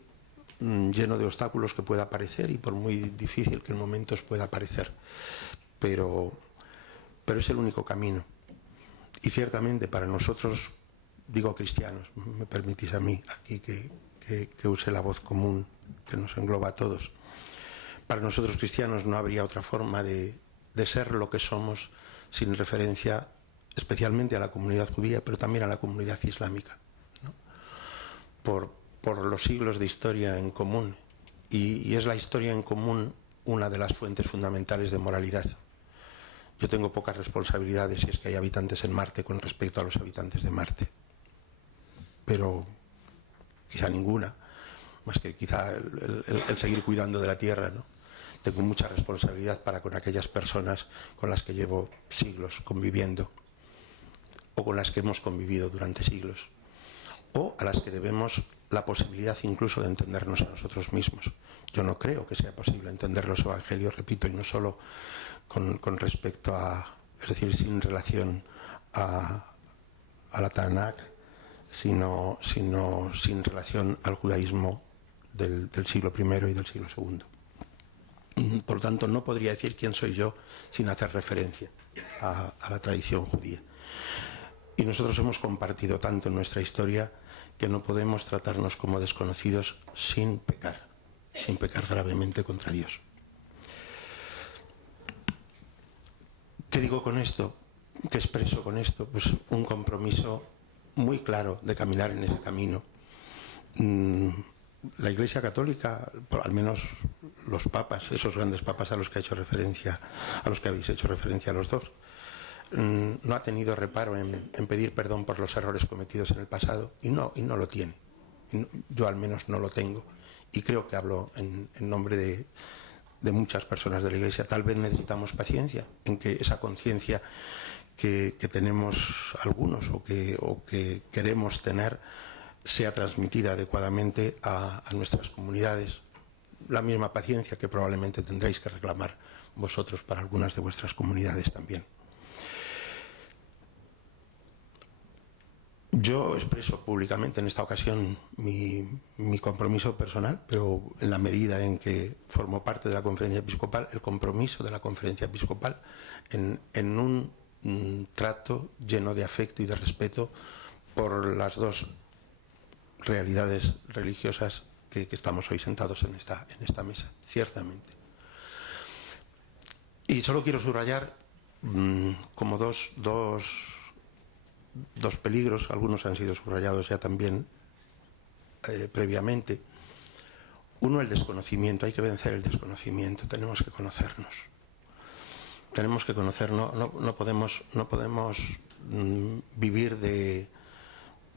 lleno de obstáculos que pueda parecer y por muy difícil que en momentos pueda parecer, pero es el único camino. Y ciertamente para nosotros, digo cristianos, me permitís a mí aquí que use la voz común que nos engloba a todos, para nosotros cristianos no habría otra forma de ser lo que somos sin referencia especialmente a la comunidad judía, pero también a la comunidad islámica, ¿no? Por los siglos de historia en común, y es la historia en común una de las fuentes fundamentales de moralidad. Yo tengo pocas responsabilidades si es que hay habitantes en Marte con respecto a los habitantes de Marte, pero quizá ninguna, más que quizá el seguir cuidando de la Tierra, ¿no? Tengo mucha responsabilidad para con aquellas personas con las que llevo siglos conviviendo, o con las que hemos convivido durante siglos, o a las que debemos la posibilidad incluso de entendernos a nosotros mismos. Yo no creo que sea posible entender los evangelios, repito, y no solo con respecto es decir, sin relación a la Tanakh, sino sin relación al judaísmo del siglo I y del siglo II. Por lo tanto, no podría decir quién soy yo sin hacer referencia a la tradición judía. Y nosotros hemos compartido tanto en nuestra historia que no podemos tratarnos como desconocidos sin pecar gravemente contra Dios. ¿Qué digo con esto? ¿Qué expreso con esto? Pues un compromiso muy claro de caminar en ese camino. La Iglesia Católica, al menos los papas, esos grandes papas a los que habéis hecho referencia los dos, no ha tenido reparo en pedir perdón por los errores cometidos en el pasado, y no lo tiene. Yo al menos no lo tengo, y creo que hablo en nombre de muchas personas de la Iglesia. Tal vez necesitamos paciencia en que esa conciencia que tenemos algunos o que queremos tener sea transmitida adecuadamente a nuestras comunidades. La misma paciencia que probablemente tendréis que reclamar vosotros para algunas de vuestras comunidades también. Yo expreso públicamente en esta ocasión mi compromiso personal, pero en la medida en que formo parte de la Conferencia Episcopal, el compromiso de la Conferencia Episcopal en un trato lleno de afecto y de respeto por las dos realidades religiosas que estamos hoy sentados en esta mesa, ciertamente. Y solo quiero subrayar como dos peligros, algunos han sido subrayados ya también previamente. Uno, el desconocimiento. Hay que vencer el desconocimiento, tenemos que conocernos. Tenemos que conocernos, no podemos vivir de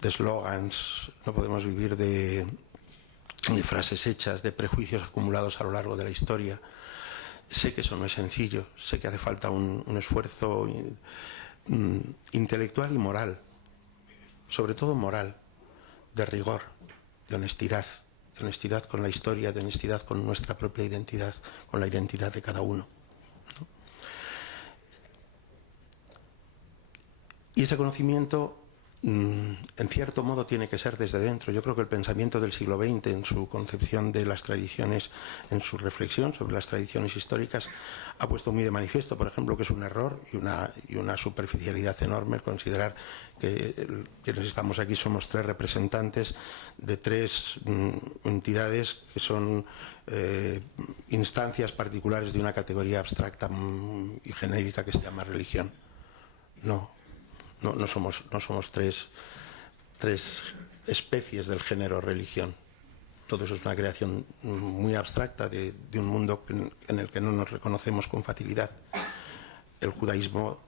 eslogans, no podemos vivir de frases hechas, de prejuicios acumulados a lo largo de la historia. Sé que eso no es sencillo, sé que hace falta un esfuerzo intelectual y moral, sobre todo moral, de rigor, de honestidad con la historia, de honestidad con nuestra propia identidad, con la identidad de cada uno, ¿no? Y ese conocimiento, en cierto modo, tiene que ser desde dentro. Yo creo que el pensamiento del siglo XX, en su concepción de las tradiciones, en su reflexión sobre las tradiciones históricas, ha puesto muy de manifiesto, por ejemplo, que es un error y una superficialidad enorme el considerar que quienes estamos aquí somos tres representantes de tres entidades que son instancias particulares de una categoría abstracta y genérica que se llama religión. No somos tres especies del género religión. Todo eso es una creación muy abstracta de un mundo en el que no nos reconocemos con facilidad. El judaísmo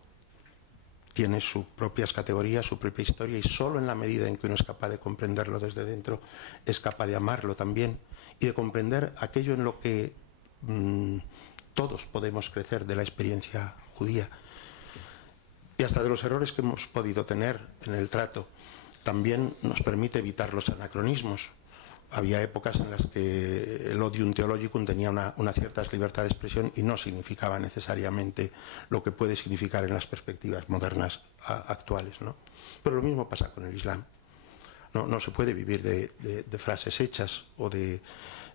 tiene sus propias categorías, su propia historia, y solo en la medida en que uno es capaz de comprenderlo desde dentro, es capaz de amarlo también y de comprender aquello en lo que todos podemos crecer de la experiencia judía y hasta de los errores que hemos podido tener en el trato. También nos permite evitar los anacronismos. Había épocas en las que el odium theologicum tenía una cierta libertad de expresión y no significaba necesariamente lo que puede significar en las perspectivas modernas actuales, ¿no? Pero lo mismo pasa con el Islam. No se puede vivir de frases hechas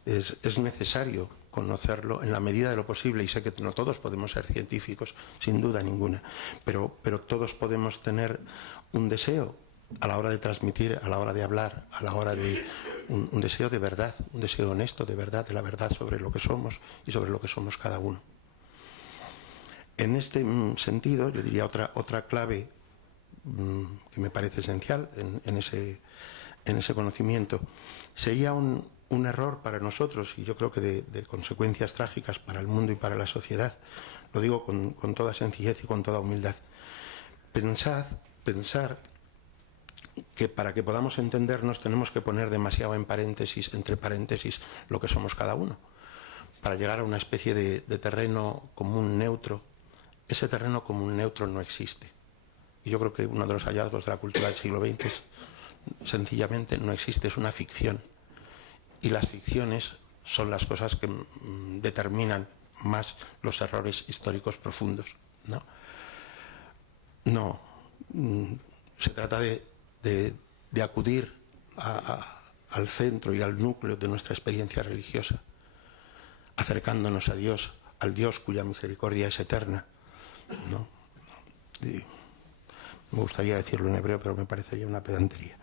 es necesario conocerlo en la medida de lo posible, y sé que no todos podemos ser científicos, sin duda ninguna, pero todos podemos tener un deseo a la hora de transmitir, a la hora de hablar, a la hora de un deseo de verdad, un deseo honesto de verdad, de la verdad sobre lo que somos y sobre lo que somos cada uno. En este sentido, yo diría otra clave que me parece esencial en ese conocimiento sería un error para nosotros, y yo creo que de consecuencias trágicas para el mundo y para la sociedad. Lo digo con toda sencillez y con toda humildad. Pensar que para que podamos entendernos tenemos que poner demasiado entre paréntesis, lo que somos cada uno, para llegar a una especie de terreno común neutro. Ese terreno común neutro no existe. Y yo creo que uno de los hallazgos de la cultura del siglo XX es, sencillamente no existe, es una ficción. Y las ficciones son las cosas que determinan más los errores históricos profundos, ¿no? Se trata de acudir al centro y al núcleo de nuestra experiencia religiosa, acercándonos a Dios, al Dios cuya misericordia es eterna, ¿no? Y me gustaría decirlo en hebreo, pero me parecería una pedantería.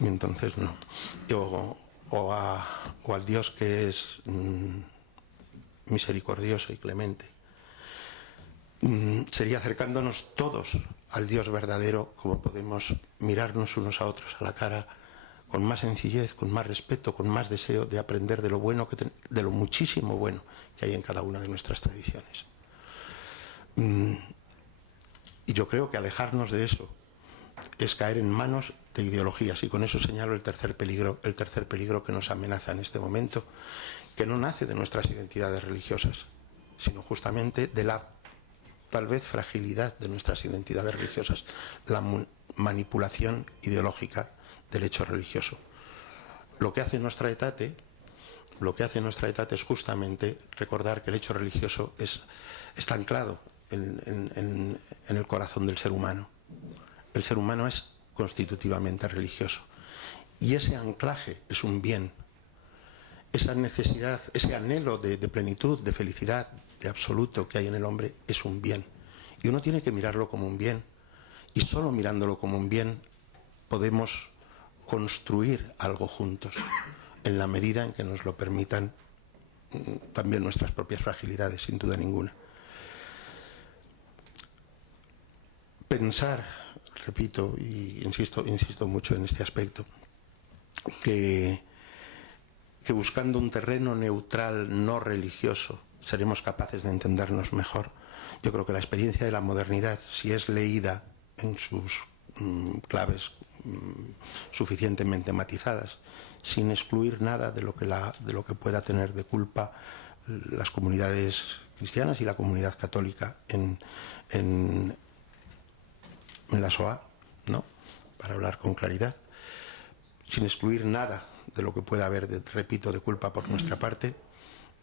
Y entonces no. O al Dios que es misericordioso y clemente. Sería acercándonos todos al Dios verdadero, como podemos mirarnos unos a otros a la cara con más sencillez, con más respeto, con más deseo de aprender de lo bueno, de lo muchísimo bueno que hay en cada una de nuestras tradiciones. Y yo creo que alejarnos de eso es caer en manos de ideologías, y con eso señalo el tercer peligro que nos amenaza en este momento, que no nace de nuestras identidades religiosas, sino justamente de la tal vez fragilidad de nuestras identidades religiosas, la manipulación ideológica del hecho religioso. Lo que hace Nostra Aetate es justamente recordar que el hecho religioso está anclado en el corazón del ser humano. El ser humano es constitutivamente religioso, y ese anclaje es un bien. Esa necesidad, ese anhelo de plenitud, de felicidad, de absoluto que hay en el hombre es un bien, y uno tiene que mirarlo como un bien, y solo mirándolo como un bien podemos construir algo juntos, en la medida en que nos lo permitan también nuestras propias fragilidades, sin duda ninguna. Pensar, repito y insisto mucho en este aspecto, que buscando un terreno neutral no religioso seremos capaces de entendernos mejor. Yo creo que la experiencia de la modernidad, si es leída en sus claves suficientemente matizadas, sin excluir nada de lo que pueda tener de culpa las comunidades cristianas y la comunidad católica en la Shoah, ¿no? Para hablar con claridad, sin excluir nada de lo que pueda haber, repito, de culpa por nuestra parte,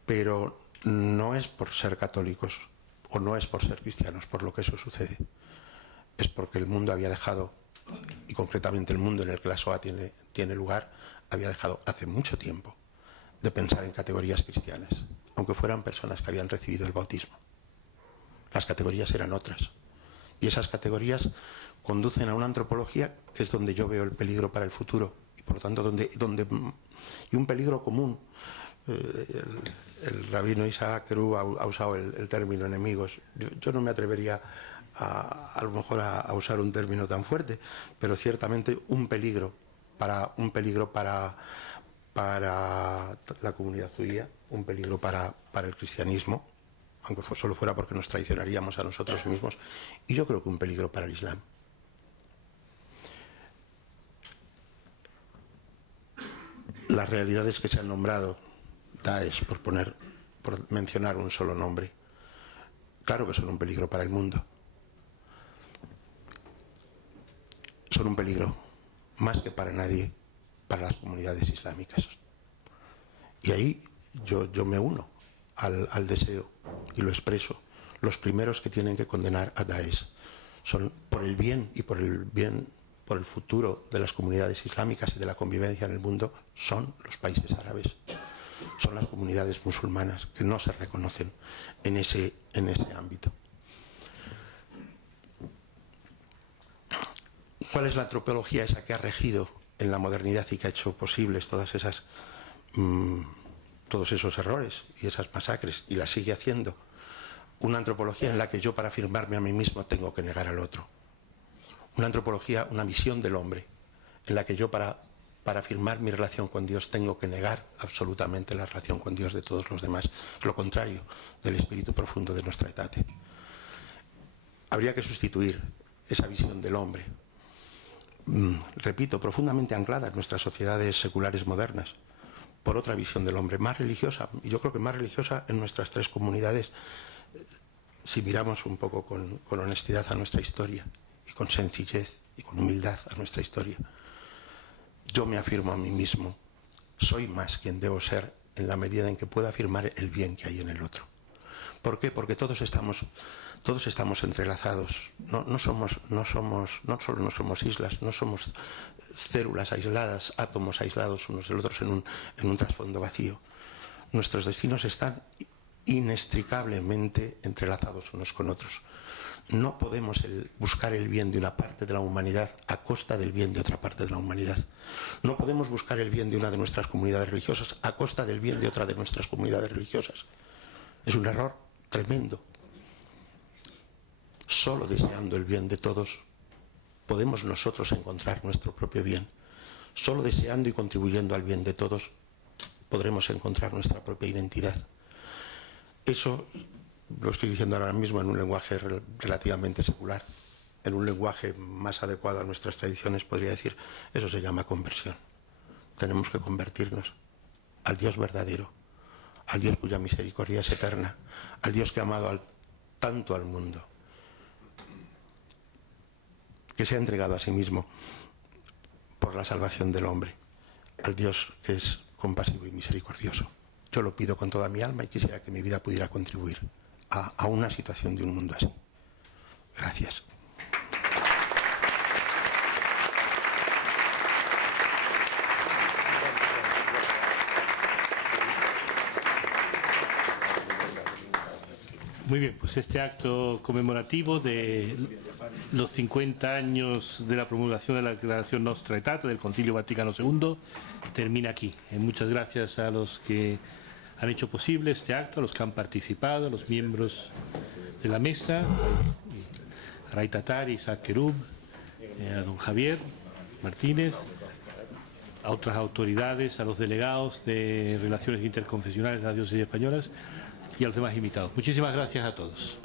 pero no es por ser católicos o no es por ser cristianos por lo que eso sucede. Es porque el mundo había dejado, y concretamente el mundo en el que la Shoah tiene lugar, había dejado hace mucho tiempo de pensar en categorías cristianas, aunque fueran personas que habían recibido el bautismo. Las categorías eran otras. Y esas categorías conducen a una antropología que es donde yo veo el peligro para el futuro, y por lo tanto y un peligro común el rabino Isaac Kerub ha usado el término enemigos. Yo no me atrevería a lo mejor a usar un término tan fuerte, pero ciertamente un peligro para la comunidad judía, un peligro para el cristianismo, aunque solo fuera porque nos traicionaríamos a nosotros mismos, y yo creo que un peligro para el Islam. Las realidades que se han nombrado, Daesh, por mencionar un solo nombre, claro que son un peligro para el mundo. Son un peligro, más que para nadie, para las comunidades islámicas. Y ahí yo me uno al deseo y lo expreso. Los primeros que tienen que condenar a Daesh son, por el bien y por el futuro de las comunidades islámicas y de la convivencia en el mundo, son los países árabes, son las comunidades musulmanas que no se reconocen en ese ámbito. ¿Cuál es la antropología esa que ha regido en la modernidad y que ha hecho posibles todos esos errores y esas masacres, y la sigue haciendo? Una antropología en la que yo, para afirmarme a mí mismo, tengo que negar al otro. Una antropología, una visión del hombre, en la que yo, para afirmar mi relación con Dios, tengo que negar absolutamente la relación con Dios de todos los demás. Es lo contrario del espíritu profundo de nuestra etate. Habría que sustituir esa visión del hombre, repito, profundamente anclada en nuestras sociedades seculares modernas, por otra visión del hombre, más religiosa, y yo creo que más religiosa en nuestras tres comunidades, si miramos un poco con honestidad a nuestra historia, y con sencillez y con humildad a nuestra historia. Yo me afirmo a mí mismo, soy más quien debo ser en la medida en que pueda afirmar el bien que hay en el otro. ¿Por qué? Porque todos estamos entrelazados. No solo no somos islas, no somos células aisladas, átomos aislados unos de los otros en un trasfondo vacío. Nuestros destinos están inextricablemente entrelazados unos con otros. No podemos buscar el bien de una parte de la humanidad a costa del bien de otra parte de la humanidad. No podemos buscar el bien de una de nuestras comunidades religiosas a costa del bien de otra de nuestras comunidades religiosas. Es un error tremendo. Solo deseando el bien de todos podemos nosotros encontrar nuestro propio bien. Solo deseando y contribuyendo al bien de todos podremos encontrar nuestra propia identidad. Eso lo estoy diciendo ahora mismo en un lenguaje relativamente secular. En un lenguaje más adecuado a nuestras tradiciones podría decir, eso se llama conversión. Tenemos que convertirnos al Dios verdadero, al Dios cuya misericordia es eterna, al Dios que ha amado tanto al mundo, que se ha entregado a sí mismo por la salvación del hombre, al Dios que es compasivo y misericordioso. Yo lo pido con toda mi alma y quisiera que mi vida pudiera contribuir a una situación de un mundo así. Gracias. Muy bien, pues este acto conmemorativo de los 50 años de la promulgación de la Declaración Nostra Aetate del Concilio Vaticano II termina aquí. Muchas gracias a los que han hecho posible este acto, a los que han participado, a los miembros de la mesa, a Ray Tatari, Isaac Kerub, a don Javier Martínez, a otras autoridades, a los delegados de Relaciones Interconfesionales de las Diócesis Españolas y a los demás invitados. Muchísimas gracias a todos.